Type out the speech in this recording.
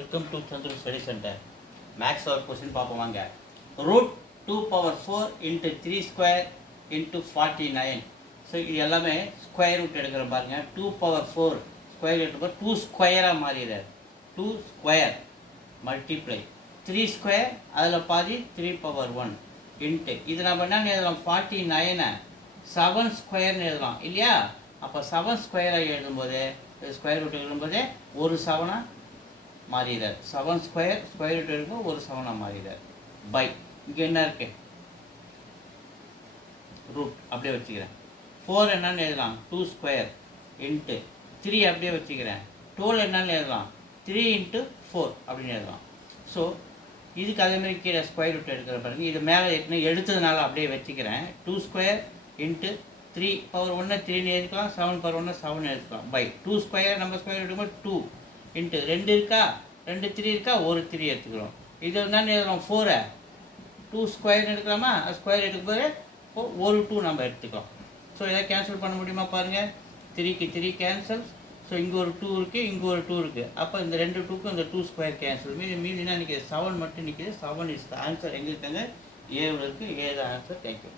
Welcome to Chandru study centre. Maths ஒரு question பார்ப்போம் வாங்க. Root 2/4 into 3 square into 49. So இது எல்லாமே ஸ்கொயர் ரூட் எடுக்கிற பாருங்க. 2/4 ஸ்கொயர் எடுத்து 2 ஸ்கொயராக மாறிடுறாரு. 2 ஸ்கொயர் மல்டிப்ளை 3 ஸ்கொயர், அதில் பாதி 3/1 இன்ட்டு இது நம்ம என்ன எழுதலாம், 49 7 ஸ்கொயர்னு எழுதலாம் இல்லையா? அப்போ 7 ஸ்கொயராக எழுதும்போது ஸ்கொயர் ரூட் எழுதும்போது ஒரு 7 மாறிடுறார். 7 ஸ்கொயர் ஸ்கொயர் ரூட் எழுதும்போது ஒரு 7 மாறிடுறார். பை இங்கே என்ன இருக்கு, ரூட் அப்படியே வச்சுக்கிறேன். 4 என்னன்னு எழுதலாம், 2 ஸ்கொயர் இன்ட்டு 3 அப்படியே வச்சுக்கிறேன். 12 என்னன்னு எழுதலாம், 3 × 4 அப்படின்னு எழுதலாம். ஸோ இதுக்கு அதேமாதிரி கீழே ஸ்கொயர் ரூட் எடுக்கிற பாருங்க. இது மேலே ஏற்கனவே எடுத்ததுனால அப்படியே வச்சுக்கிறேன். 2 ஸ்கொயர் இன்ட்டு 3/1 3 எடுக்கலாம், 7/1 7 எடுக்கலாம். பை 2 ஸ்கொயர் நம்ம ஸ்கொயர் எடுக்கும்போது 2 இன்ட்டு 2 இருக்கா, 2 3 இருக்கா, ஒரு 3 எடுத்துக்கிறோம். இது என்னன்னு எழுதலாம், 4 2 ஸ்கொயர் எடுக்கலாமா, ஸ்கொயர் எடுக்கும்போது ஒரு 2 நம்ம எடுத்துக்கலாம். ஸோ இதை கேன்சல் பண்ண முடியுமா பாருங்கள். 3க்கு 3 கேன்சல். ஸோ இங்கே ஒரு 2 இருக்குது, இங்கே ஒரு 2 இருக்குது. அப்போ இந்த 2 2க்கும் இந்த 2 ஸ்கொயர் கேன்சல். மீதினா நிற்கிது 7 மட்டும் நிற்கிது. 7 இஸ் த ஆன்சர். எங்கே இருக்காங்க, ஏவில் இருக்குது. ஏ தான் ஆன்சர். தேங்க்யூ.